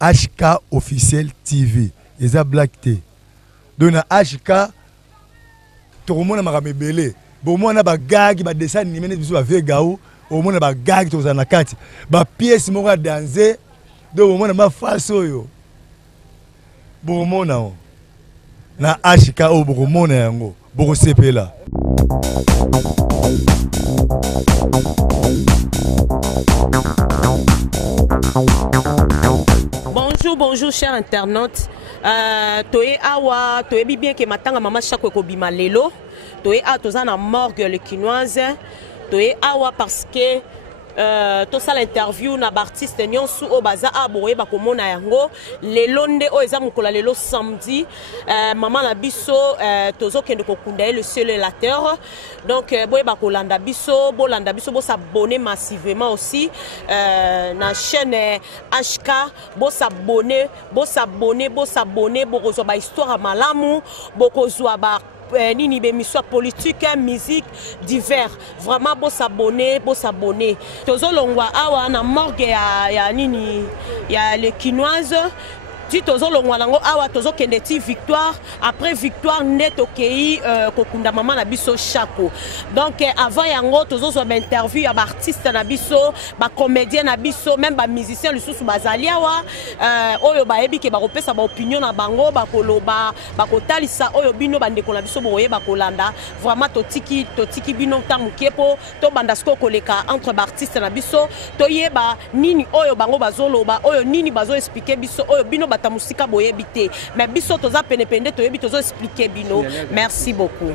HK officiel TV eza black T donc na HK to mona makamebele bo mona ba gag ba dessin animé biso ba vega ou au mona ba gag to za na kati ba pièce moko a danser donc mona ma face oyo bo mona o na HK o bo mona yango bo sepela. Bonjour chers internautes. Toye awa, toye bien que matanga mama chaque kobima lelo. Toye a toza na morgue le quinoise. Toye awa parce que tout ça l'interview na artiste nyonsu o baza aboye bakomona yango lelo nde o eza mukola lelo samedi maman na biso tozo kende kokunda le ciel et la terre donc boye bakolanda biso bo s'abonner massivement aussi na chaîne HK bo s'abonner bokozwa ba histoire malamu bokozwa ba nini bémission politique musique divers vraiment beau s'abonner tozo longwa awa na morgue ya nini ya le quinoise ti tozo longwa nango awa tozo kende ti victoire après victoire net okei kokunda mama na biso chako donc avant yango tozo zo interview ya ba artiste na biso ba comédien na biso même ba musicien lisusu bazali awa oyo ba yebi ke ba kopesa ba opinion na bango ba koloba ba kotalisa oyo bino bandeko na biso boye ba kolanda vraiment totiki bino ntango kepo to banda sko koleka entre ba artiste na biso to yeba nini oyo bango bazoloba oyo nini bazo expliquer biso oyo bino ta musika boye bité mais biso toza penepende to yebi tozo expliquer bino merci beaucoup.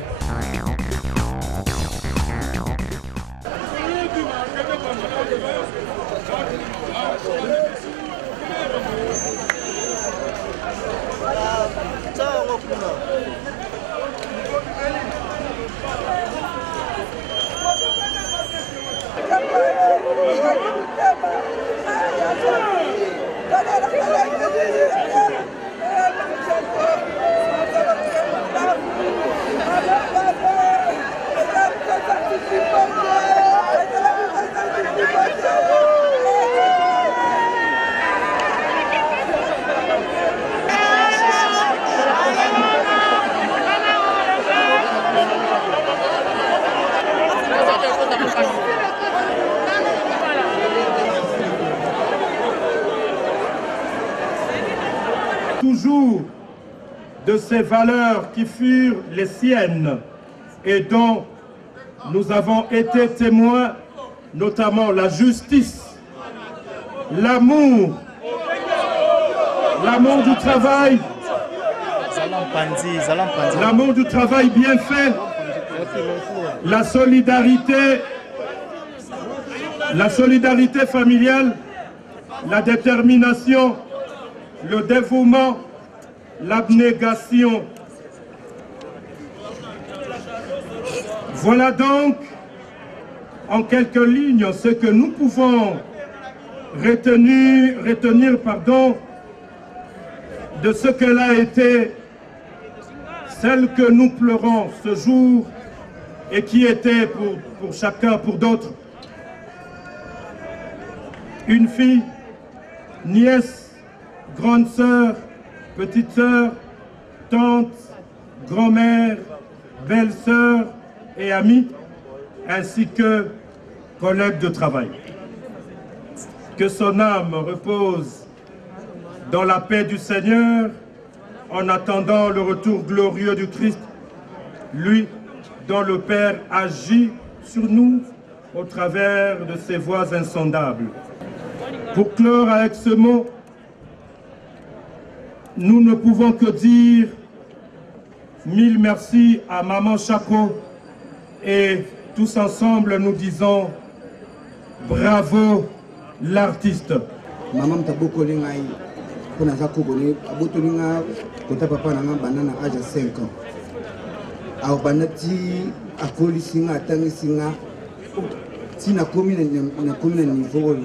Toujours de ces valeurs qui furent les siennes et dont nous avons été témoins, notamment la justice, l'amour du travail, l'amour du travail bien fait, la solidarité familiale, la détermination, le dévouement, l'abnégation. Voilà donc en quelques lignes ce que nous pouvons retenir de ce qu'elle a été, celle que nous pleurons ce jour et qui était pour chacun, pour d'autres, une fille, nièce, grande sœur, petite sœur, tante, grand-mère, belle-sœur et amie, ainsi que collègue de travail. Que son âme repose dans la paix du Seigneur en attendant le retour glorieux du Christ, lui dont le Père agit sur nous au travers de ses voies insondables. Pour clore avec ce mot, nous ne pouvons que dire mille merci à Maman Chako et tous ensemble nous disons bravo l'artiste. Maman Taboko Lengai, pour nous accompagner, Abotolinga, quand papa n'a pas banana âge de 5 ans. Alors banati akoli singa tangi singa, si na commune niveau,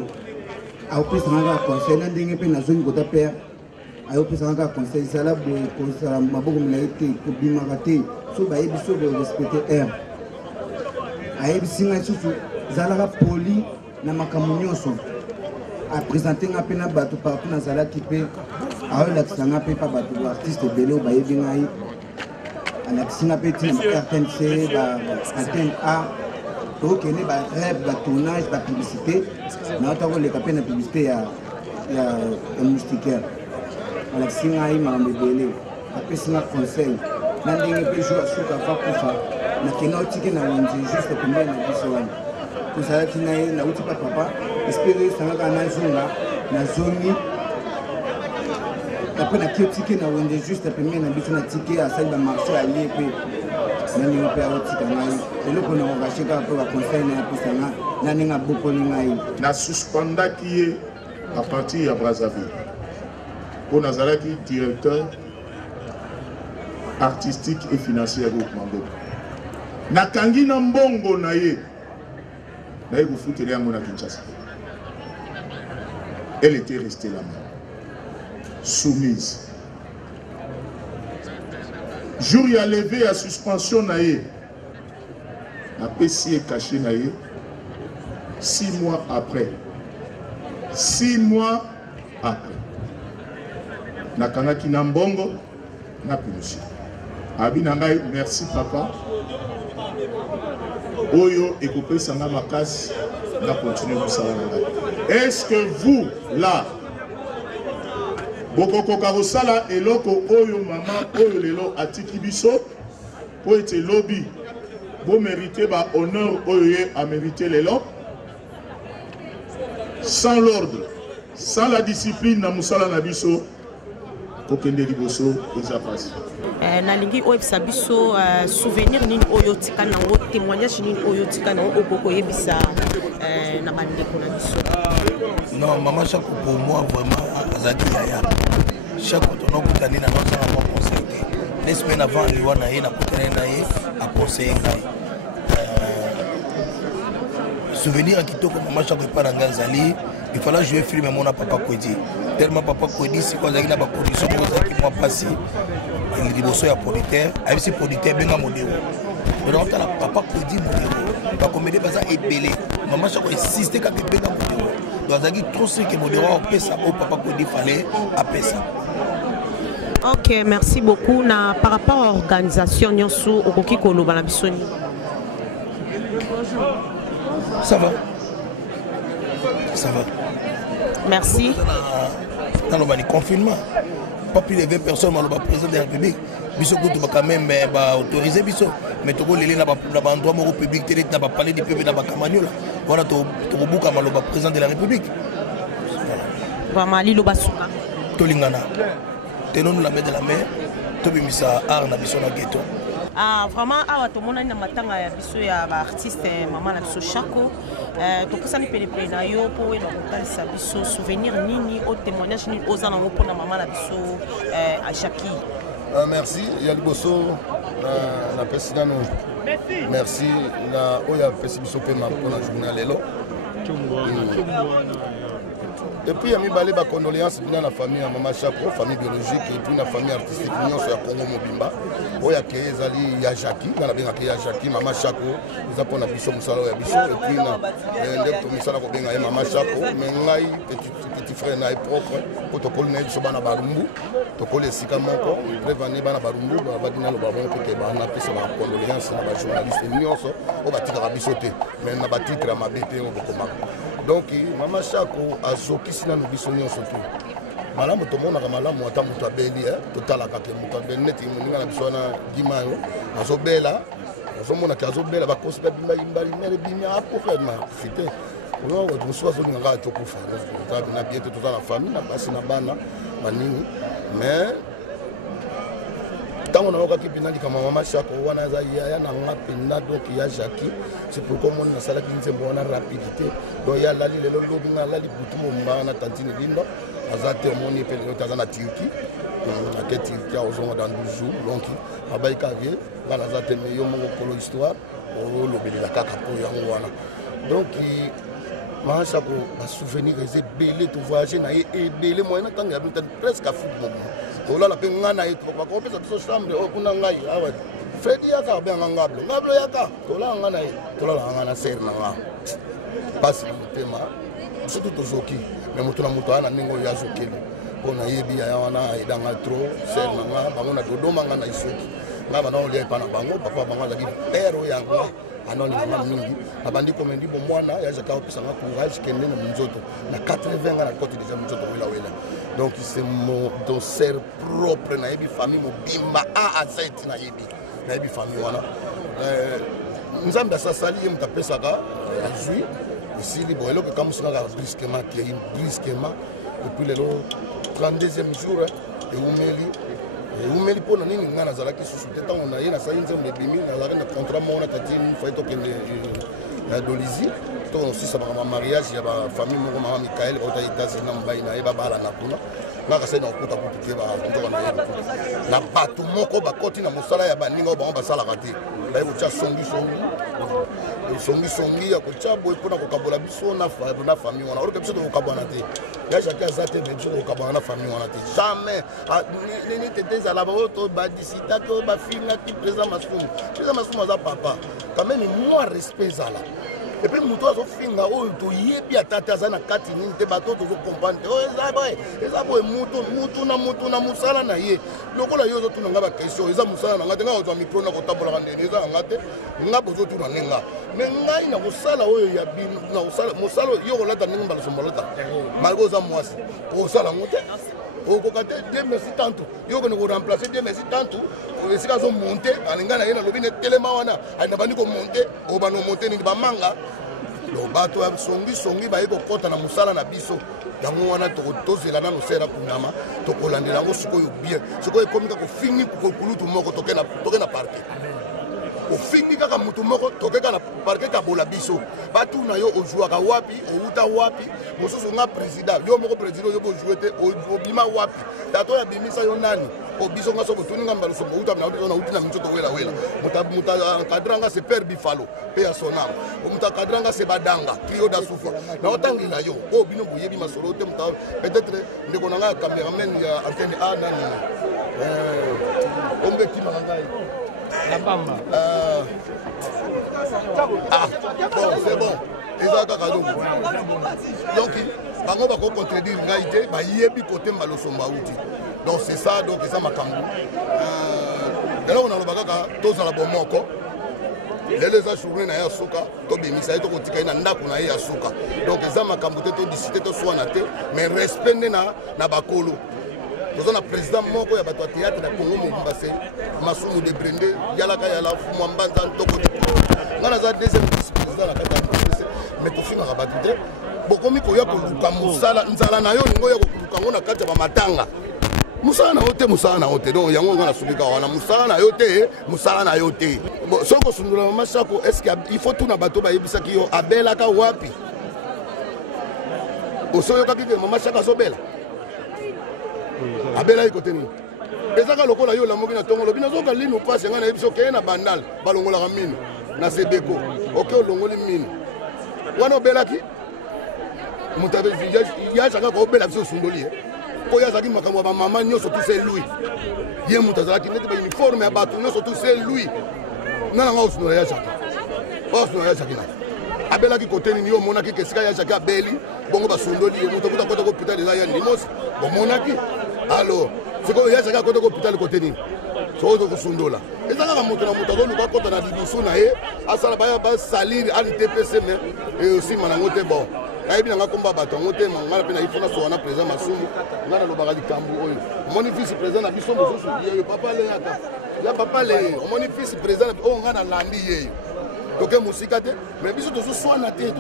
alors puis ça va conseil n'a dingue pe na zone kota père. Ayo pesa nga conseil sala boy conseil maboko mlaite ko bimarate so ba yebiso bo respecter air ayebi singa susu zalaka poli na makamu nyonso a présenté nga pena bato partout na zalaki pe aolakisa nga pe pa bato artiste belo bayebi ngai alakisi nga pe tina RTNC antenne A tokende barêve batournage bapublicité naota koleka pe na publicité ya moustiquaire alakisi ngai makambo ebele apesi nga conseil na ndenge mpe jour asuka ava kufa nakende otiki na wenze juste pembeni na biso wana tozalaki na ye nauti pa papa espere esangaka nazonga nazongi apres naki otiki na wenze juste pembeni na biso na tike asali bamarché alie mpe na ndenge mpe aotika ngai eloko na kokache kaka mpe baconseil na yapesa nga na ndenge abokoli ngai nasuspendaki ye à partir ya Brazzaville mpo nazalaki directeur artistique et financier ya groupe Mango nakangi na mbongo na ye naye kofutela yango na Kinshasa. Elle était restée là-bas soumise jour ya levé ya suspension na ye napesi ye caché na ye 6 mois après 6 mois après nakangaki na mbongo na punition abi na ngai merci papa oyo ekopesa nga makasi na continuer kosala na ngai. Est-ce que vous là bokokoka kosala eloko oyo mama oyo lelo atiki biso po ete lobi bo mérité ba honneur oyo ye a mérité lelo sans l'ordre sans la discipline na musala na biso kokende liboso eza pasi nalingi oyebisa biso souvenir nini oyo tika nango témoignage nini oyo tika nango okoko yebisa na bandeko na biso. Non, maman chaque pour moi vraiment azaki yaya chaque fois on a kutani na nosa na conseil les semaines avant liwana ye na kutani na ye a conseiller ngai souvenir kitoko maman chaque pas na ngazali il fallait jouer film mon papa Kwedi tellement papa Kwedi si quoi zaki na ba condition pour ça qui moi passé il liboso ya producteur avec si producteur benga modelo donc la papa Kwedi modelo pas comédie pas ça ebelé maman chaque insisté ka benga modelo donc zaki trop ce que modelo au pesa au papa Kwedi fallait appeler ça. Ok, merci beaucoup. Na par rapport à l'organisation nyonso okoki koloba na bisoni. Ça va. Ça va. Merci. Dans le confinement, pas plus de 20 personnes, le président de la République. Biso kutu quand même autorisé biso. Mais to lele na ba endroit mo public télé na ba parler du peuple na ba kamanyola. Voilà to buka malo ba président de la République. Vraiment lilo basuka. To lingana. Tenon la main de la mer. To bimisa art na biso na ghetto. Ah, vraiment, awa to mona na matanga ya biso ya ba artiste mama na biso Chako. To kusani pele na yo po we na kotalisa biso souvenir nini au témoignage nini oza na mpo na mama na biso a Jackie. Merci ya liboso na pesi nano. Merci na oya pesi biso pe ma pona journée lelo. Et puis, il y a des condoléances dans la famille à Maman Chako, famille biologique, et puis la famille artistique, l'Union sur Congo Mobimba. Il y a Jackie, il y a Jackie, Maman Chako, ils ont pris Bisso Moussalo et Bisso, et puis il y a Maman Chako, mais petit frère n'a propre, protocole n'est pas dans Barumbu, protocole est Sikamoko, prévenir dans Barumbu, Badina le Baron, qui est appelé sur la condoléance, la journaliste, l'Union, on va tirer à Bissoté, mais on va tirer à ma BP, on va combattre. Donc, Maman Chako a zoki sina no biso nyonso tu. Malamu to mona ka malamu ata mutu abeli totala ka ke mutu abeli neti muninga na biso na gimayo. Azobela, azomona ka azobela ba kosika bimba imbali mere bimya apo faire ma fité. Oyo wa musu azo ninga to kufa. Ta bina biete to la famille na basi na bana banini. Mais tant on a eu qui pinandi comme Maman Chako wana za ya na ngapenda donc ya Jackie c'est pourquoi on a sala kinze bona rapidité donc ya lali le lobi na lali butu mo na tantine lindo azate moni pe le tazana Turquie na ke Turquie ozonga dans 12 jours donc abaika vie bana azate me yo mo kolo histoire o lobeli la kaka po yango wana donc Maman Chako a souvenir des belé to voyager na e belé moyen tant ya presque à football. Ola la pengana et ko ko pesa to chambre o kuna ngai awa Freddy yaka be ngablo ngablo yaka tola ngana e tola ngana ser na nga passe le tema surtout to zoki mais moto na moto ana ndenge oyo azokeli mpo nayebi ya wana ayedanga trop ser na nga bango na dodoma nga na isoki nga banda olia epa na bango papa bango azalaki pere oyo yanga anolinganga mingi abandi komendi bo mwana yazaka opesanga courage kende na minzoto na 80 nga na kote deja minzoto welawela donc c'est mon dossier propre nayebi famille mobimba A à Z nayebi famille wana nzambe asasali ye moto apesaka azwi esili bo eloko ekamusingaka brusquement kei brusquement depuis lelo 32e jour eumeli mpo na nini ngai nazalaki susu te ntango na ye nasali nzembo ebimi nazalaki na contrat moko na tati fai tokende ya dolizi tokosisa makambo ya mariage ya bafamille moko mama mikael bauta états-unis na mobali na ye babala na kuna nga kasali na kokuta kutu te banzoka na ye na bato moko bakoti na mosala ya baninga oyo bango basalaka te baye kotya songisongi ya kotya boye mpona kokabola biso na famille wana oloke biso tokokabwana te ya jaki aza te me biso tokokabwana na famille wana te jamais nini tete ezala baoyo to badisita to bafilmaki président masumu aza papa quand même moi respect ezala et puis moto azofinga oyo toyebi ata te aza na kati nini te bato tozokomprendre te oyo eza boye mutu na mosala na ye lokola yo ozotuna nga bakestion eza mosala na nga te nga ozwa mikro na kotambolaka ndeni eza na nga te nga bozotuna ne nga me ngai na kosala oyo ya mosala yo kolata ndenge mbaloso molota malgré oza mwasi okosala ngo te okoka te Dieu merci tantu yo kone koremplace Dieu merci tantu esika azomonte alinga na ye na lobi ne telema wana alinga bandi komonte obanomonte nini bamanga lo bato ya songi baye kokota na mosala na biso yango wana tozela nano sera kunama tokolandela yango sikoyo bien sikoyo ekomi kaka kofingi kulutu moko toke na parke ofingi kaka mutu moko tokeka na parke kabola biso batu na yo ozwaka wapi outa wapi mosusu nga président yo moko président yo bozwe te obima wapi tato ya bimisa yo nani obiso nga soko tuninga mbaloso outa na uti na minzoto wela muta kadranga se père bifalo pe ya sonam muta kadranga se badanga trio da soufa na otangila yo o bino boyebi masolo te muta peut-être ndeko nanga cameraman ya antenne A nani ombe kimanga ngai la bamba bon c'est bon ezaka kado donc bango bako contredire ngai te bayebi côté mbaloso mbauti donc c'est ça donc eza makambo eloko nalobaka kaka tozala bomoko lelo eza journée na ye ya suka tobimisa ye tokotika ye na ndako na ye ya suka donc eza makambo te todisite toswana te mais respect nde na bakolo toza na président moko ya bato ya théâtre na Congo mobimba se Masumu de Brende yalaka yala fumwa mbanza ntoko de nga naza deuxième vice président na kati ya MPC mais tofingaka bato te bokomi koya koluka mosala nzala na yo lingo ya kokoluka ngo na kati ya bamatanga musala na yo te donc yango nga nasubika wana musala na yo te musala na yo te soki kosundula mama Shako est-ce que il faut tuna bato bayebisaki yo abelaka wapi osoyokaki ke mama Shako azobela abelaki kote nini ezaka lokola yo lamoki na ntongo lobi nazoka lino pasi ngai nayebi soki eye na bandal balongolaka mino na sebeko oke olongoli mino wana obelaki moto yazaka koobela biso osundoli ye po ye azalaki makambo ya bamama nyonso tu se lui ye moto azalaki neti bauniforme ya bato nyonso tu se lui nga nanga osundola yazaki osundola yazaki na abelaki kote nini yo omonaki ke esika yazaki abeli bongo basundoli ye moto kuta kota ko hôpital eza ya ndimosi bomonaki alors sikoyo yazaki akota ko hôpital kote nini sozo kosundola eza kaka moto na moto azoluka kota na liboso na ye asala baya basalire ani TPC me eosima nango te bon nayebi nanga komba bato yango te mangana mpe nayi mpona sowana président Masumu nga nalobaka likambo oyo omoni vice président na biso mosusu yeyo papa le ata ya papa le omoni vice président oyo nga nalandi yeyo toke mosika te mais biso tozoswana te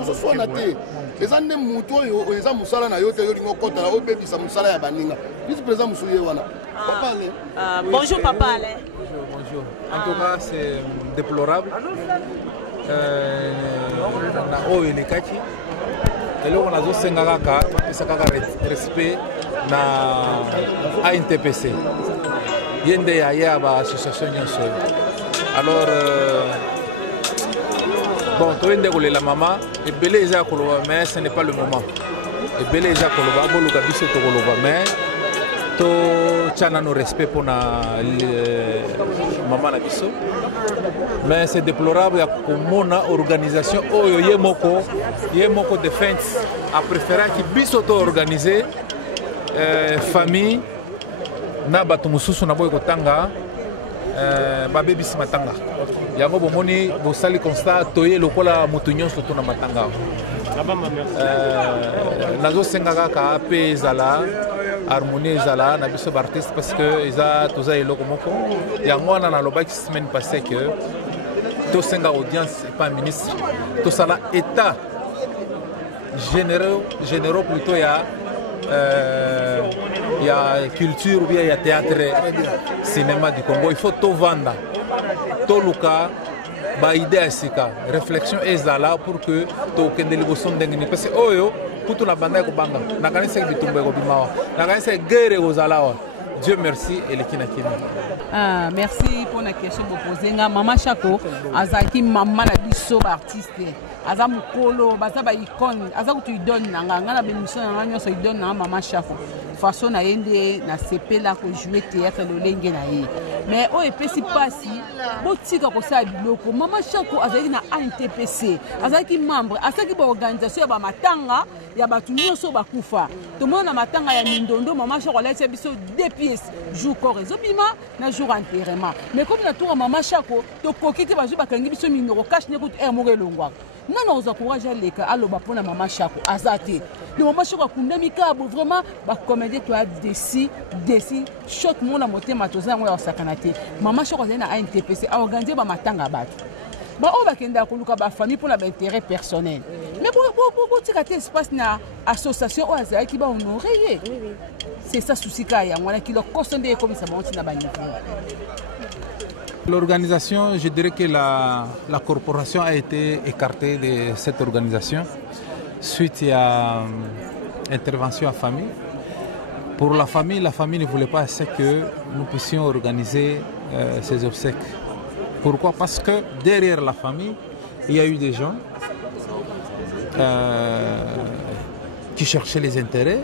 eza nde motu oyo eza mosala na yo te yo lingo okotala obebisa mosala ya baninga vice président mosusu ye wana papa le bonjour papa Ale bonjour en tout cas c'est déplorable na oyo elekaki eloko nazosenga kaka bapesa kaka respect na ANTPC ye nde ya baassociation nyonso oyo alors bon toyende kolela mama ebele eza ya koloba mais ce n'est pas le moment ebele eza koloba aboluka biso tokoloba mais tchana nos respects pour la maman Nabiso. Mais c'est déplorable comme une organisation où il y a beaucoup défense à préférer qui biso organisé famille na bato mususu na boy kotanga babebisi matanga yango bomoni bosali constat toye lokola moto nyonso to na matanga nazosenga kaka pe ezala harmonie ezala na biso baartiste parce que eza toza eloko moko yango wana nalobaki semaine passée que tosenga audience pas ministre tosala état généraux plutôt ya culture ou bien il y a théâtre cinéma du Congo. Il faut tout vendre, tout le cas, idée à sika, réflexion est là pour que tout le monde parce que oh pour tout la bande ko banga, na kanisa c'est bitumbe ko bimawa, na kanisa c'est guerre aux alawa. Dieu merci et le kinakini. Ah, merci pour la question que vous posez. Maman Chako, azaki maman la biso artiste. Aza mukolo, baza ba icône, aza que tu donnes nanga na bémission na nyo so donne na maman Chako. Façon na yende na CP là ko jouer théâtre le lenge na ye. Mais o epesi pasi, botika ko sa biloko. Maman Chako azaki na ANTPC, azaki membre, azaki ba organisation ya ba matanga ya batu nyonso bakufa. To mona matanga ya Mindondo, maman Chako la biso depuis jour corps ezobima na jour enterrement mais comme na tour maman Chako to kokite ba jour bakangi biso minoko cash ne ko mo elongwa non oza courage leka aloba pona maman Chako azate le maman Chako akunda mikabo vraiment ba comédie to desi shot mona motema toza ngo ya sakanate maman Chako na ANTPC a organiser ba matanga bato ba o bakenda koluka ba famille pour l'intérêt personnel mais pour tikate espace na association o azaki qui ba honorer c'est ça souci kaya ngwana ki lo kosonde comme ça bon tina ba niveau. L'organisation, je dirais que la corporation a été écartée de cette organisation suite à intervention à famille. Pour la famille ne voulait pas que nous puissions organiser ces obsèques. Pourquoi? Parce que derrière la famille, il y a eu des gens qui cherchaient les intérêts.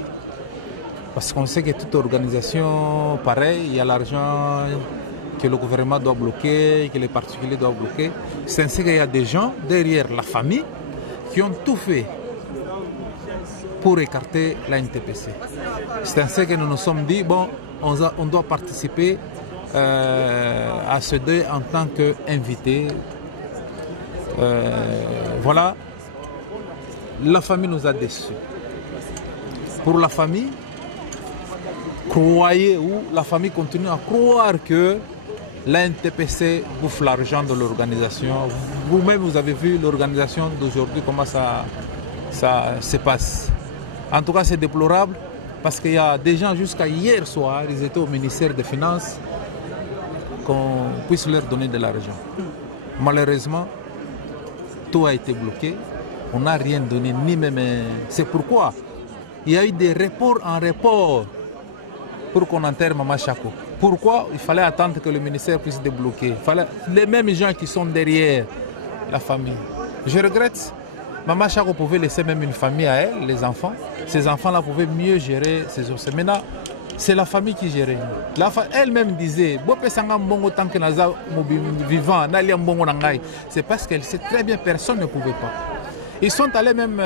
Parce qu'on sait que toute organisation, pareil, il y a l'argent que le gouvernement doit bloquer, que les particuliers doivent bloquer. C'est ainsi qu'il y a des gens derrière la famille qui ont tout fait pour écarter la NTPC. C'est ainsi que nous nous sommes dit, bon, on doit participer à ce deuil en tant qu'invité. Voilà, la famille nous a déçus. Pour la famille, croyez ou la famille continue à croire que la NTPC bouffe l'argent de l'organisation. Vous-même, vous avez vu l'organisation d'aujourd'hui, comment ça se passe. En tout cas, c'est déplorable parce qu'il y a des gens jusqu'à hier soir, ils étaient au ministère des Finances, qu'on puisse leur donner de l'argent. Malheureusement, tout a été bloqué. On n'a rien donné, ni même... C'est pourquoi il y a eu des reports en report pour qu'on enterre Maman Chako. Pourquoi il fallait attendre que le ministère puisse débloquer? Les mêmes gens qui sont derrière la famille. Je regrette, Maman Chako pouvait laisser même une famille à elle, les enfants. Ces enfants-là pouvaient mieux gérer ces obsèques. Maintenant, c'est la famille qui gérait. Elle-même disait, c'est parce qu'elle sait très bien que personne ne pouvait pas. Ils sont allés même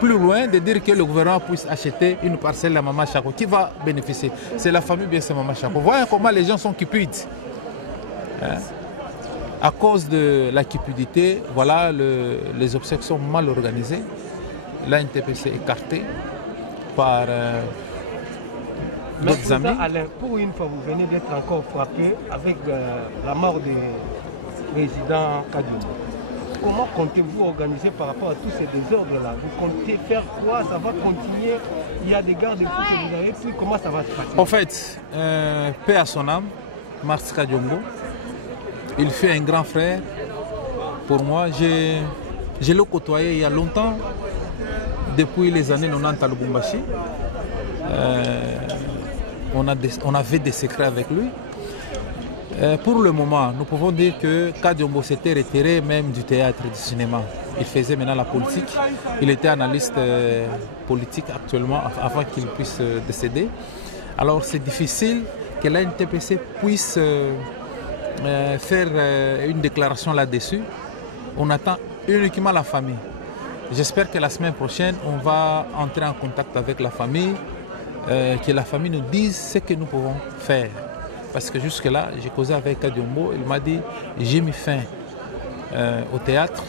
plus loin de dire que le gouvernement puisse acheter une parcelle à Maman Chako. Qui va bénéficier? C'est la famille, bien c'est Maman Chako. Voyez comment les gens sont cupides. Hein? À cause de la cupidité, voilà, les obsèques sont mal organisées. La NTPC est écartée par d'autres amis. Alain, pour une fois, vous venez d'être encore frappé avec la mort du président Kadioumbo. Comment comptez-vous organiser par rapport à tous ces désordres-là? Vous comptez faire quoi? Ça va continuer? Il y a des gardes-fous que vous avez pris. Comment ça va se passer? En fait, paix à son âme, Marthe Kadioumbo, il fait un grand frère pour moi. Je l'ai côtoyé il y a longtemps, depuis les années 90 à Lubumbashi. On avait des secrets avec lui. Pour le moment, nous pouvons dire que Kadioumbo s'était retiré même du théâtre et du cinéma. Il faisait maintenant la politique. Il était analyste politique actuellement avant qu'il puisse décéder. Alors c'est difficile que la NTPC puisse faire une déclaration là-dessus. On attend uniquement la famille. J'espère que la semaine prochaine, on va entrer en contact avec la famille, que la famille nous dise ce que nous pouvons faire. Parce que jusque-là, j'ai causé avec Kadiombo, il m'a dit, j'ai mis fin au théâtre.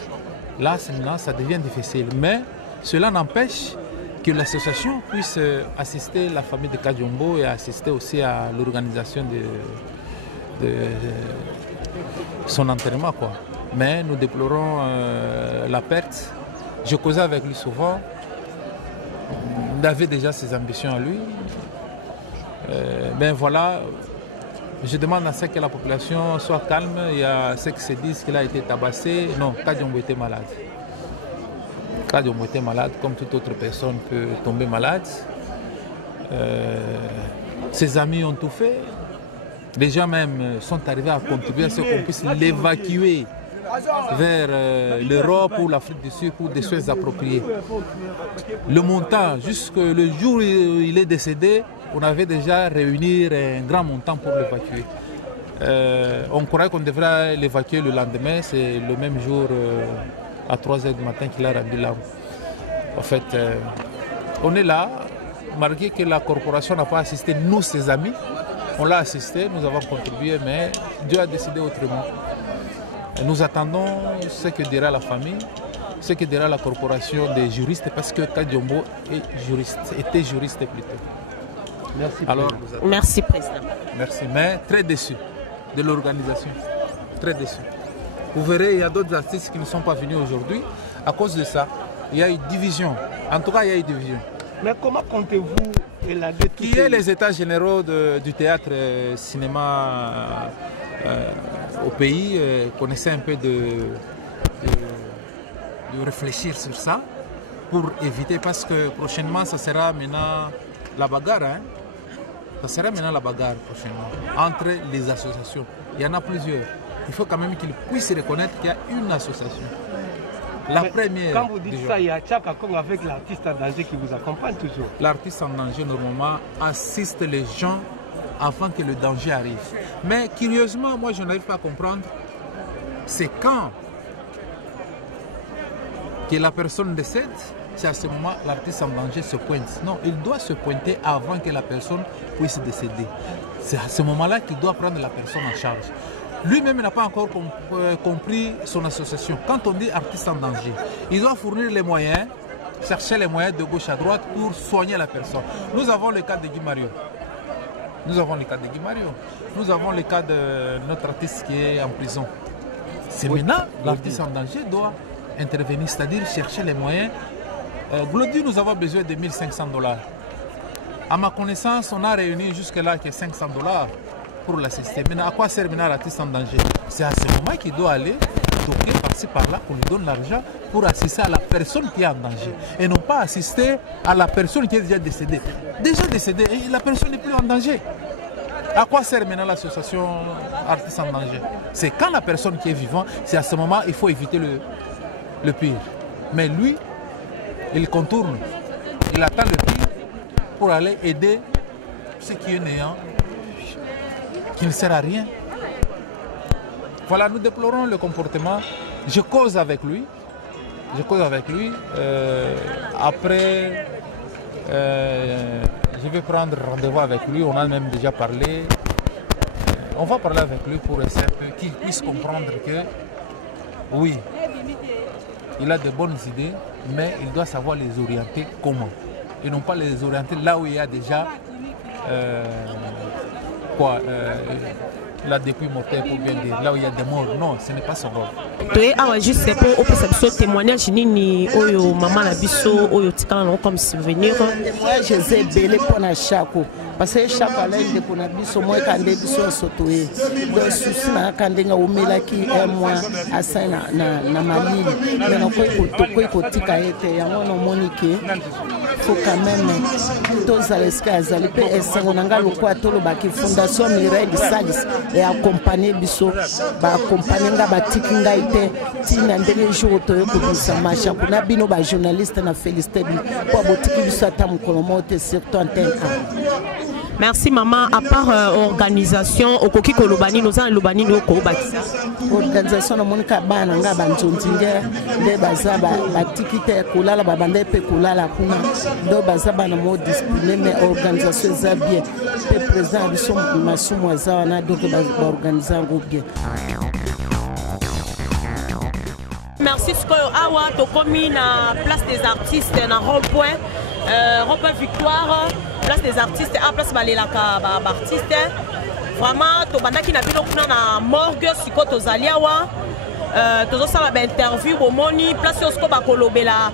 Là, maintenant, ça devient difficile. Mais cela n'empêche que l'association puisse assister la famille de Kadiombo et assister aussi à l'organisation de son enterrement, quoi. Mais nous déplorons la perte. Je causais avec lui souvent. Il avait déjà ses ambitions à lui. Ben voilà, je demande à ce que la population soit calme. Il y a ceux qui se disent qu'il a été tabassé. Non, Kadiombo était malade. Kadiombo était malade, comme toute autre personne peut tomber malade. Ses amis ont tout fait. Les gens même sont arrivés à contribuer à ce qu'on puisse l'évacuer vers l'Europe ou l'Afrique du Sud pour des soins appropriés. Le montant, jusqu'au jour où il est décédé, on avait déjà réuni un grand montant pour l'évacuer. On croyait qu'on devrait l'évacuer le lendemain, c'est le même jour à 3 h du matin qu'il a rendu l'âme. En fait, on est là, malgré que la corporation n'a pas assisté, nous, ses amis, on l'a assisté, nous avons contribué, mais Dieu a décidé autrement. Et nous attendons ce que dira la famille, ce que dira la corporation des juristes, parce que Kadiombo était juriste plutôt. Merci. Alors, Merci, Président. Merci, mais très déçu de l'organisation. Très déçu. Vous verrez, il y a d'autres artistes qui ne sont pas venus aujourd'hui. À cause de ça, il y a une division. En tout cas, il y a une division. Mais comment comptez-vous élaguer tout Qui est les états généraux du théâtre cinéma au pays connaissait un peu de réfléchir sur ça pour éviter, parce que prochainement, ça sera maintenant la bagarre. Hein? Ça sera maintenant la bagarre prochainement entre les associations. Il y en a plusieurs. Il faut quand même qu'ils puissent reconnaître qu'il y a une association. La première. Quand vous dites ça, il y a Tchaka Kong avec l'artiste en danger qui vous accompagne toujours. L'artiste en danger, normalement, assiste les gens avant que le danger arrive. Mais curieusement, moi, je n'arrive pas à comprendre, c'est quand que la personne décède, c'est à ce moment l'artiste en danger se pointe. Non, il doit se pointer avant que la personne puisse décéder. C'est à ce moment-là qu'il doit prendre la personne en charge. Lui-même n'a pas encore compris son association. Quand on dit artiste en danger, il doit fournir les moyens, chercher les moyens de gauche à droite pour soigner la personne. Nous avons le cas de Guy Mario. Nous avons le cas de Guy Mario. Nous avons le cas de notre artiste qui est en prison. C'est maintenant l'artiste en danger doit intervenir, c'est-à-dire chercher les moyens. Glody, nous avons besoin de 1 500 $. À ma connaissance, on a réuni jusque-là que 500 $ pour l'assister. Maintenant, à quoi sert maintenant l'artiste en danger? C'est à ce moment qu'il doit aller toquer par-ci par-là, qu'on lui donne l'argent pour assister à la personne qui est en danger. Et non pas assister à la personne qui est déjà décédée. Déjà décédée, et la personne n'est plus en danger. À quoi sert maintenant l'association artiste en danger? C'est quand la personne qui est vivante, c'est à ce moment il faut éviter le pire. Mais lui, il contourne, il attend le pire pour aller aider ce qui est néant, qui ne sert à rien. Voilà, nous déplorons le comportement. Je cause avec lui. Après, je vais prendre rendez-vous avec lui. On a même déjà parlé. On va parler avec lui pour essayer qu'il puisse comprendre que, oui, il a de bonnes idées, mais il doit savoir les orienter comment. Et non pas les orienter là où il y a déjà la dépouille mortelle, pour bien dire, là où il y a des morts. Non, ce n'est pas son rôle. Tu as juste pour opérer témoignage ni oyo maman la biso oyo tikana comme souvenir. Moi je sais belé pour na chako parce que chaque année de pour na biso moi quand des biso sotoé de souci na quand nga omela ki un mois à ça na mali mais non ko tika ete ya no monique faut quand même tous à l'escase ali pe esango nanga lokwa tolo ba ki fondation Mireille Salis et accompagner biso ba accompagner nga ba tikinga ite tina ndenge jour to ko bisa machin ko na bino ba journaliste na félicité pour botiki biso ata mukolo mote surtout antenne. Merci maman. À part organisation, au Koki Kolobani, nous avons Lobani no Kobakisa. Organisation na monika bana nga banzonzinga nde baza batikite kolala babande pe kolala kuna ndo baza bana mo discipliné mais organisation za bien pe président biso masumu za wana donc ba organiser ngo bien. Merci Skoyo Awa to komi na place des artistes na rond-point Victoire, place des artistes à place balelaka ba artiste. Vraiment to bandaki na bino kuna na morgue siko to zaliawa tozo sala ba interview bomoni place osko ba kolobela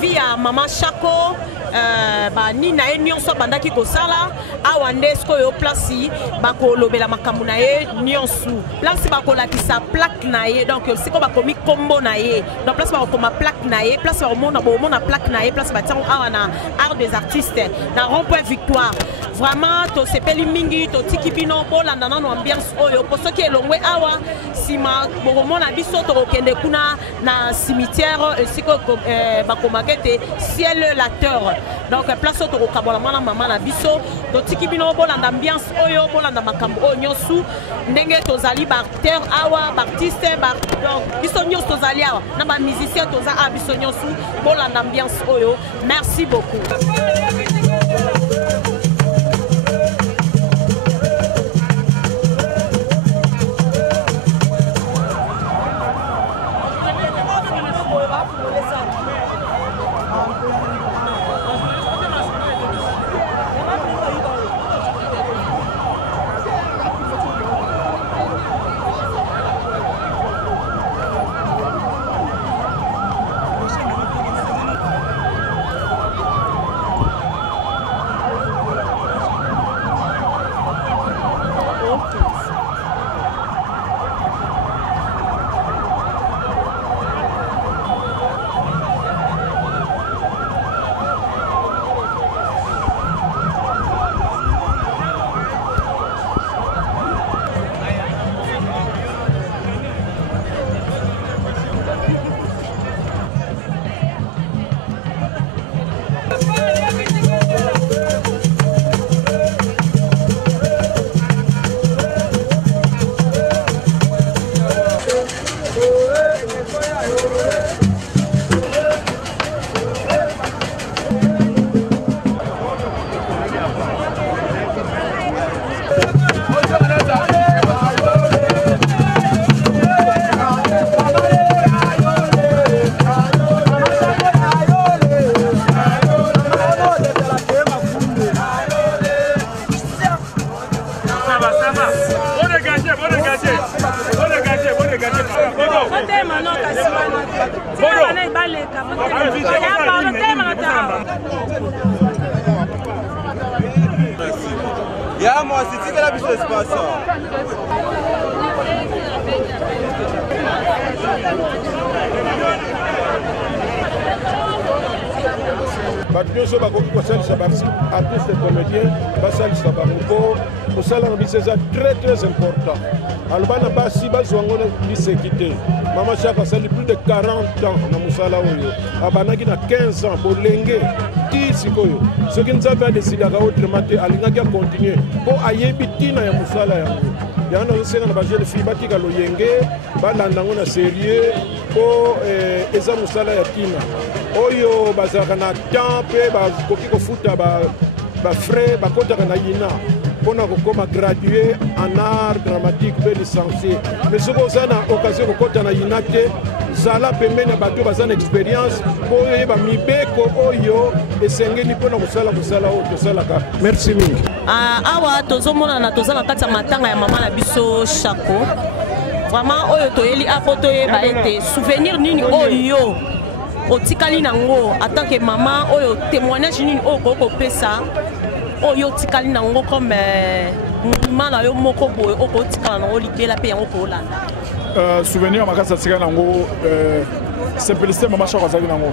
via Maman Chako ba ni na ye nyonso bandaki kosala awa nde Skoyo place ba kolobela makambo na ye nyonso place ba kolakisa plaque na ye donc siko ba komi kombo na ye donc place ba koma plaque na ye place ba mona plaque na ye place ba tiango awa na art des artistes na rond-point Victoire. Vraiment to sepeli mingi to tikibino bolanda na ambiance oyo poso ki elongwe awa sima bomona biso to kende kuna na cimetière siko bakomakete ciel l'acteur donc place to kabola mwana mama na biso to tikibino bolanda ambiance oyo bolanda makambo oyo nyosu ndenge to zali ba acteur awa ba artiste ba donc biso nyosu to zali awa na ba musicien to za a biso nyosu bolanda ambiance oyo. Merci beaucoup. Ya moi c'est que la biche espace. bato nyonso bakoki kosalisa baartiste comédien basalisa bango kosala na biso eza très important aloba na basi bazwa ngo liseki te. Maman Chako asali plus de 40 ans na mosala oyo abanaki na 15 ans bolenge ti sikoyo soki nzambe adesidaka autrement te alingaki akontinue mpo ayebi ntina ya mosala yango yango nazosenga na bajeune fille batika loyenge balanda ngo na sérieux mpo eza mosala ya ntina oyo bazalaka na temps mpe bakoki kofuta bafrais bakotaka na yina mpona kokoma gradué en art dramatique mpe licencié mais soki oza na occasion kokota na yina te zala pembeni ya bato baza na expérience mpo oyeba mibeko oyo esengeli mpona kosala mosala oyo tosalaka. Merci mingi. Awa tozomonana toza na kati ya matanga ya mama na biso Chako vraiment oyo toyeli apo toyeba ete souvenir nini oyo otikali nango en tant que maman oyo témoignage nini oyo kokopesa oyo otikali nango comme monument na yo moko boye okotikala nango libela mpe yango koolanda. Souvenir makasi atikali nango simplicité Maman Chako azali nango.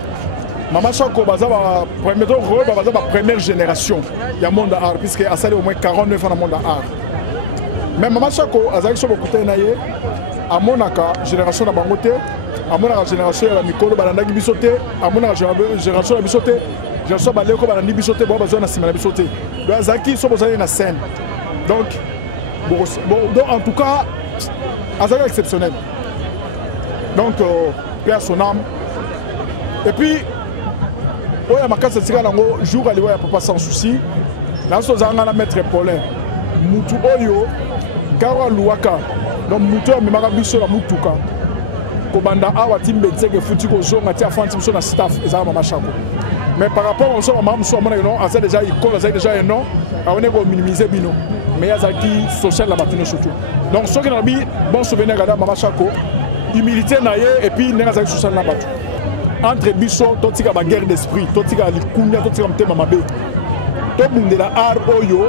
Maman Chako baza ba première génération ya monde art puisque asali au moins 49 ans dans monde art. Mais Maman Chako azali so bokuta na ye amonaka génération na bango te amonaka génération ya mikolo balandaki biso te amonaka génération ya biso te je reçois baleko bana biso te bo bazona sima na biso te donc azaki so bozali na scène donc donc en tout cas azaki exceptionnel donc père son âme et puis oya makasa sika nango jour ali ya papa sans souci na so zanga na maître Paulin mutu oyo gawa luwaka donc mutu amemaka biso na mutuka kobanda awa timbe tseke futi ko zonga tia fanti biso na staff ezala Mama Shako mais par rapport au son Mama Muso amona non asa déjà icône asa déjà non on est ko minimiser bino mais yazaki social la matine surtout donc ce qui na bi bon souvenir à Mama Shako humilité na ye et puis nenga zaki social na batu entre biso totika ba guerre d'esprit totika likunya totika mtema mabe to bundela art oyo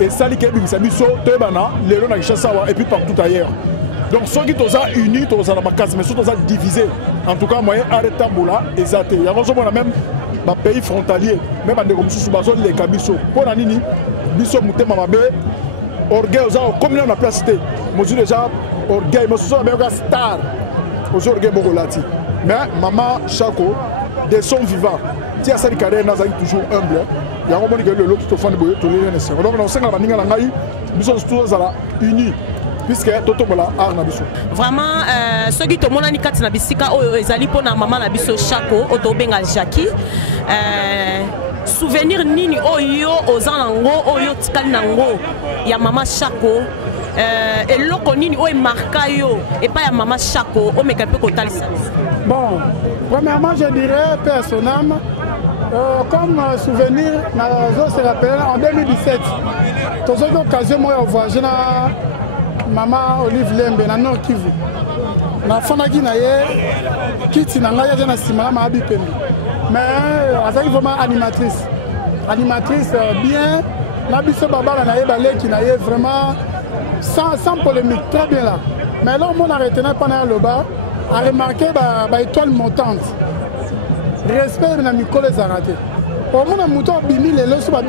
et sali ke bimisa biso to bana lelo na Kinshasa et puis partout ailleurs donc ceux qui toza unis toza na makasi mais ceux toza divisés en tout cas moyen arrêter tambola ezate ya ngozo mona même ba pays frontalier même ba ndeko mususu bazo le kabiso pona nini biso mutema mabe orgueil oza comme na place te mozu déjà orgueil mosusu ba ka star aux orgueil bokolati mais Mama Shako de son vivant tia sali carrière na zaki toujours humble ya ngomoni ke le qui to fande boye to le ne se donc on senga baninga la ngai biso tous za la unis puisque toto bola arna biso vraiment ceux qui to monani kati na bisika oyo ezali pona Mama na biso Shako otobenga Jackie souvenir nini oyo ozanango oyo tikali nango ya Mama Shako eloko nini oyo marka yo et pas ya Mama Shako o meka pe ko talisa. Bon, premièrement, je dirais, père son âme, comme souvenir, je me rappelle en 2017, dans une occasion, moi, j'ai voyagé à Maman Olive Lembe, dans Nord Kivu. Na Fonaki Naye, Kiti Nangaya, j'ai Simala Mahabi Pembe. Mais elle est vraiment animatrice. Animatrice bien, Nabiso Baba Naye Balé qui Naye vraiment sans polémique, très bien là. Mais là, on a retenu pendant le bas. A remarqué la étoile montante. Respect na Nicole Zarate. Au moins, mouton bimi les lois sur 2,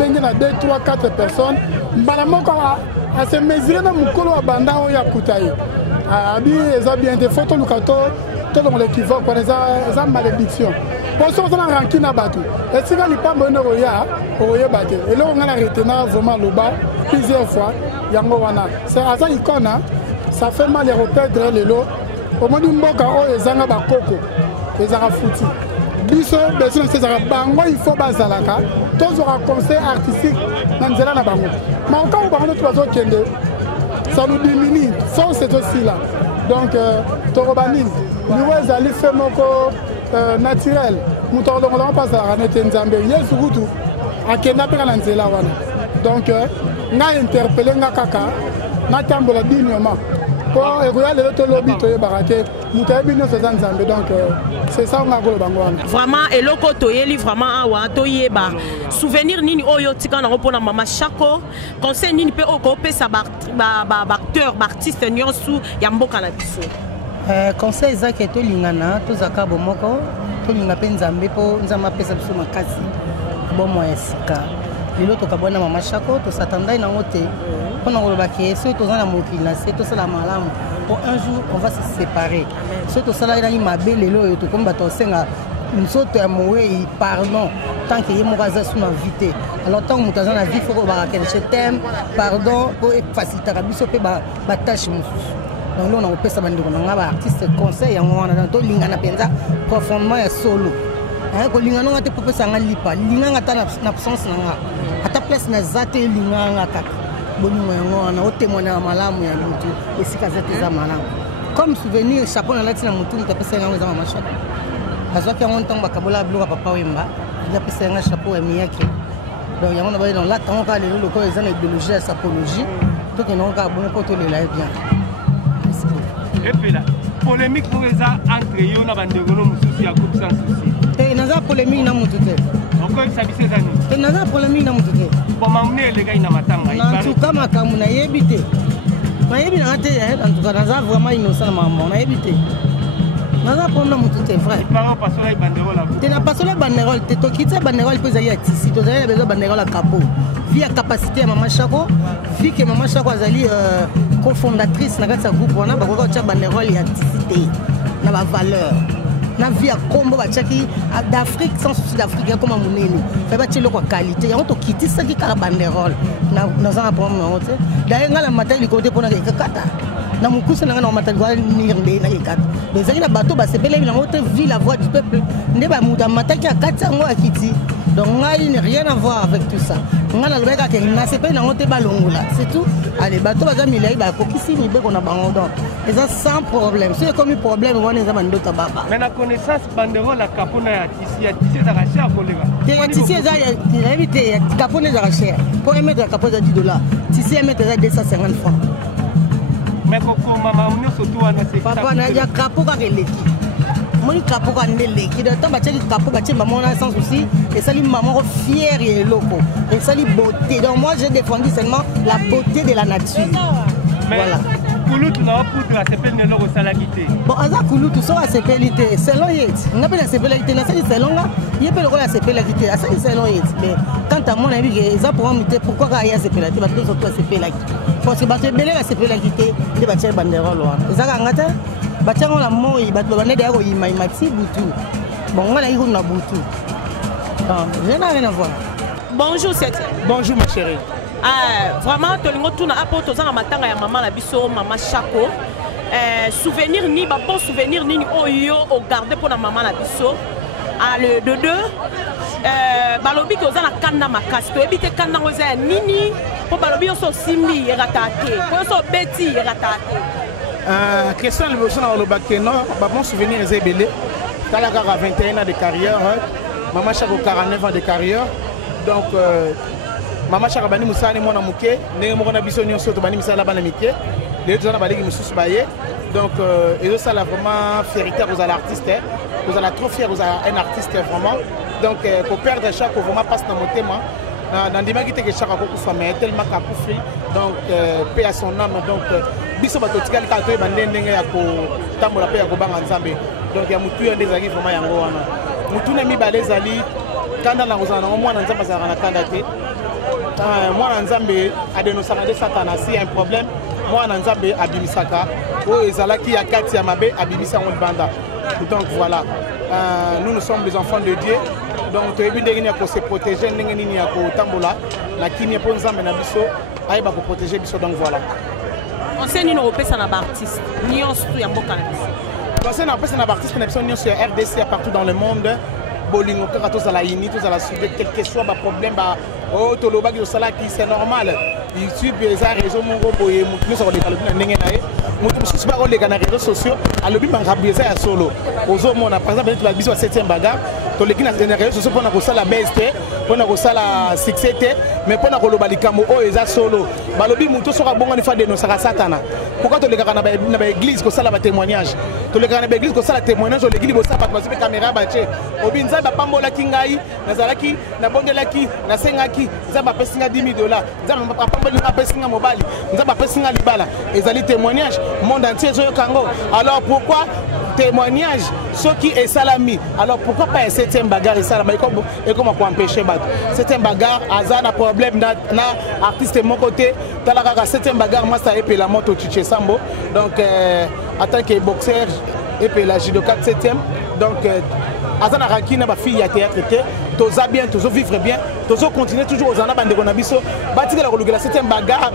3, 4 personnes. Balamoko a se mesurer dans Mukolo Abanda ou Yakutaye. Abi, ils ont bien des photos, tout le monde équivoque, ils ont malédiction. Pour ça, on a ranké na batu. Et si on n'est pas bon au Roya Baté. Et là, on a retenu vraiment le bas plusieurs fois. Yango Wana. C'est à ça icône, ça fait mal les repères de l'élo. Au moins, mboka oyo ezanga bakoko ezaka futi biso besoin ezaka bango il faut bazalaka tozora conseil artistique na nzela na bango mais encore bango to bazokende ça nous diminue force est aussi là donc torobanine niwe ezali fait moko naturel muto olongola bazalaka nete nzambe yesu kutu akenda peka na nzela wana donc nga interpeller nga kaka na tambola dignement. Donc c'est ça on a vraiment eloko toyeli vraiment awa toyeba souvenir nini oyo tika na pona Mama Shako conseil nini pe oko pesa ba acteur ba artiste nyonso ya mboka na biso conseil zake to lingana to zaka bomoko to linga pe nzambe po nzama pesa biso makasi bomo esika lelo to kabona Mama Shako to satandai na ngote on a remarqué ceux qui sont dans mon client, c'est tout ça la malam. Pour un jour, on va se séparer. Ceux qui sont là, ils m'ont appelé les lois, tout comme bateau senga. Nous sommes à mourir, pardon. Tant qu'il y a mon gaz sur invité. Alors tant que nous sommes à vie, il faut que je t'aime, pardon, pour faciliter la vie, pour la tâche. Donc là, on a fait ça, on a un artiste conseil, on a dans l'ingana penza profondément et solo. Hein, que l'ingana on a été pour ça, on a lipa. L'ingana a une absence, à ta place, on a zaté l'ingana kaka. Comme souvenir, chapeau na latina mutu mutapesa yango za Mama Shako. Azwaki yango ntango bakabola bloka papa Wemba, il a pesa yango chapeau ya miyake. Donc yango na ba dans la tango ka lelo ko ezana idéologie ya sapologie, to ke nonga bon ko to lela bien. Et puis là, polémique pour les entre yo na bandeko no mususu ya coupe sans souci. Et naza polémique na mutu te. Encore ça bise zani. Et naza polémique na mutu te. Bon mamne les gars na matanga. En tout cas makamu na yebite. Na yebite na te en tout cas naza vraiment innocent maman na yebite. Naza problème mutu te vrai. Pas passer la banderole. Te na passer la banderole te to kitsa banderole pe zali atisi to zali besoin banderole à capot. Via capacité à Mama Shako, vu que Mama Shako azali cofondatrice na kati ya groupe wana ba ko tia banderole ya atisi te na ba valeur. na vie ya kombo batiaki d'Afrique sans souci d'Afrique ya koma monene fa batie loko qualité yango tokitisaki kaka banderole naza na problème nango te d'ailleurs nga na matai likolo te mpona kekakata na mokusi na nga na matai likolo nir nde na kekata ezalaki na bato basepeleli nango te vie la voix du peuple nde bamutu amataki akati yango akiti donc ngai n'a rien à voir avec tout ça nga nalobaki kaka nasepeli nango te balongola c'est tout allez bato baza milai bakokisi mibeko na bango donc eza sans problème soki ekomi problème wana eza bandota baba mais na connaissance banderole ya kapona ya tisi ezaka cher koleka te ya tisi eza nayebi te kapona ezaka cher po emetre ya kapona eza $10 tisi emetre eza 250 francs mais kokomama nyonso tu wana papa na ya kapo kaka eleki moni kapo ka nde leki de temps batiaki kapo batie maman na sans souci esali maman fière ya eloko esali beauté donc moi j'ai défendu seulement la beauté de la nature voilà kulutu na waputu asepeli na eloko osalaki te bon aza kulutu so asepeli te selon ye ti nga mpe nasepelaki te nasali selon nga ye mpe lokola asepelaki te asali selon ye ti mais quant à moi nayebi ke eza problème te pourquoi kaka ye asepela te bato surtout asepelaki parce que bato ebele basepelaki te nde batiaki banderole wana ezaka nga te batiango na moi bato babande deya koyimayima ti butu bon nga nayi kuna butu je n'ai rien à voir bonjour Seth. Bonjour ma chérie. Vraiment tolingo tuna apo tozanga matanga ya maman na biso maman Chako. Souvenir ni ba bon souvenir ni oyo o garder pour la maman na biso. Le de deux balobi ko zana kanna makasi to ebite kanna ngoza nini po balobi so simbi eratate po so beti eratate. Question le besoin na lobake non ba bon souvenir ezebele. Kala kaka 21 ans de carrière, maman Chako 49 ans de carrière. Donc Maman Chako bani musani mwana muke ndenge moko na biso nyonso to bani misala bana mike les deux na baleki mususu baye donc et ça là vraiment fierté aux artistes vous allez trop fier aux un artiste vraiment donc pour perdre Chako vraiment passe dans mon thème na ndima ki te ke Chako ko kufa mais tellement ka kufi donc paix à son âme donc biso bato tikali ka to bande ndenge ya ko tambola paix ya ko banga nzambe donc ya mutu ya ndezaki vraiment yango wana mutu na mibale zali kanda na kozana ngo mwana nzambe za na kanda te mwana nzambe adenosaka de satana si un problème mwana nzambe abimisaka o ezalaki ya kati ya mabe abimisa ngo banda donc voilà nous sommes les enfants de Dieu donc toyebi ndenge ni ko se protéger ndenge nini ya ko tambola lakini po nzambe na biso ayeba ko protéger biso donc voilà on sait ni no pesa na ba artiste nyonso ya mboka na biso on sait na pesa na ba artiste na biso nyonso ya RDC partout dans le monde bolingo kaka tous à la uni tous à la suite quel que soit ba problème ba oh toloba ki osala ki c'est normal YouTube eza réseau mongo boye mutu so ko lekala na ndenge na ye mutu mususu ba ko lekana na réseaux sociaux alobi bangabi eza ya solo ozo mona par exemple la biso 7e bagarre to lekina na réseaux sociaux pona ko sala best pona ko sala succès te mais pona ko loba likambo o eza solo balobi mutu so ka bonga ni fa dénoncer satana pourquoi to lekana na ba église ko sala ba témoignage to lekana na ba église ko sala témoignage o lekili bo sala ba caméra ba che obinza ba pambola kingai nazalaki na bondelaki na sengaki nzamba pesinga $10,000 nzamba pambola pesinga mobali nzamba pesinga libala ezali témoignage monde entier zo kango alors pourquoi témoignage ceux qui est salami alors pourquoi pas 7e bagarre et salama et comment ko empêcher bato 7e bagarre azana problème na artiste mon côté talaka 7e bagarre moi ça épée la moto Chiche Sambo donc en tant que boxeur épée la judoka 7e donc azana rakina ba fille ya théâtre te toza bien tozo vivre bien tozo continuer toujours aux ana bande kona biso batika la kolukela 7e bagarre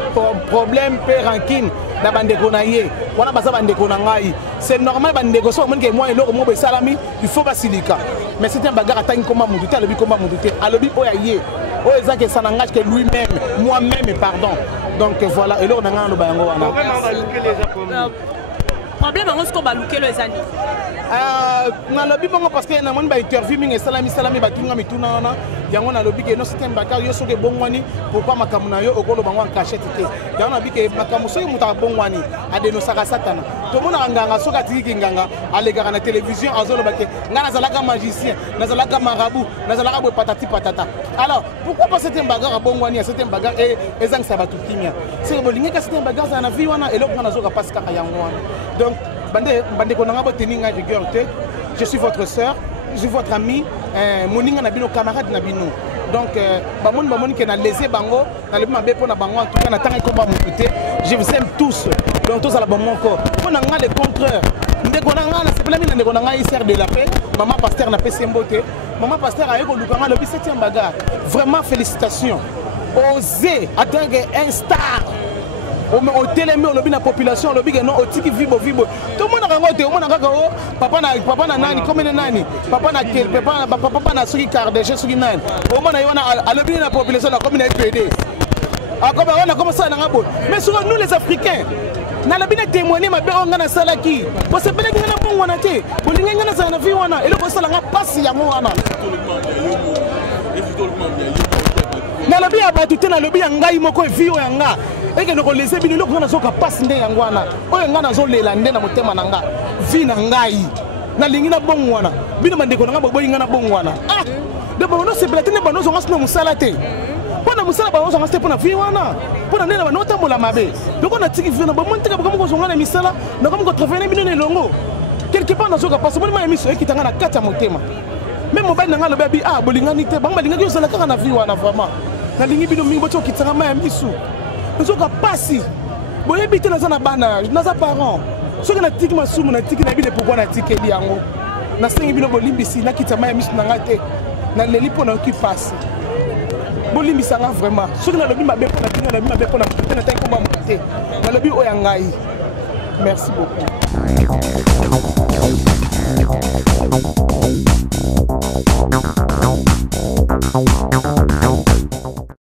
problème pe rancune na bande kona ye wana baza bande kona ngai c'est normal bande ko so mon ke moi eloko mo be salami il faut basilika mais 7e bagarre atangi koma mutu te alobi koma mutu te alobi oya ye o ezake sanangage que lui-même moi-même pardon donc voilà eloko na ngalo bayango wana problème en ce qu'on va looker les années na lobby bongo parce que na moni ba interview mingi salami batunga mituna na yango na lobby ke no système bakar yo soke bongwani pourquoi makamuna yo okolo bango en cachette te yango na bike makamu soki muta bongwani adeno saka satana to mona nganga soka tiki nganga alega na télévision azolo bake ngana zalaka magicien nazalaka marabout nazalaka bo patati patata alors pourquoi pas cette bagarre bongwani cette bagarre et ezang sa batu kimia c'est bolingi ka cette bagarre na vie wana eloko na zoka paska yango wana donc bande konanga bo teninga rigueur te je suis votre sœur je suis votre ami moninga na bino camarade na bino donc bamoni ke na laisser bango na le mabe pona bango en tout cas na tanga ko ba muté je vous aime tous donc tous à la bon mon corps pona nga le contraire ndeko ndeko na nga nasepelami na ndeko na nga ICR de la paix maman pasteur na pesi mbote maman pasteur aye koluka nga lobi 7e bagarre vraiment félicitations osé atteindre un star au télémé au lobby na population lobby que non au tiki vibo tout le monde a rencontré au monde a rencontré papa na nani comme nani papa na quel papa na suki cardéché suki nani au monde a lobby na population la commune PD a comme on a commencé à ngabo mais souvent nous les africains na lobby na témoigner ma béo ngana salaki parce que pele ngana bon wana te bolinga ngana sa na vie wana et le ko sala nga passe ya mo wana na lobby ya batu te na lobby ya ngai moko vie ya nga eke noko lese bino loko na soka passe nde yango wana oyo nga nazo lela nde na motema na nga vie na ngai na lingi na bongo wana bino mandeko na nga boboyi nga na bongo wana ah de bono se platine bono zo ngasino musala te pona musala bono zo ngaste pona vie wana pona nena bono tambola mabe doko na tiki vie na bomo nteka bomo zo ngana misala na komo ko travailler bino na longo quelque part na soka passe bono ma miso ekitanga na kata motema même mobile na nga lobi ah bolingani te bango balinga yo zala kaka na vie wana vraiment na lingi bino mingi boto kitanga ma miso nazoka pasi boyebi te naza na bana naza parent soki natiki masumu natiki na bino pourkui natikeli yango nasengi bino bolimbisi nakita mai ya miso na nga te naleli mpo nayoki pasi bolimbisa nga vraiment soki nalobi mabe mpo na bino nalobi mabe mpo na te nataki koma moto te nalobi oyo ya ngai merci beaucoup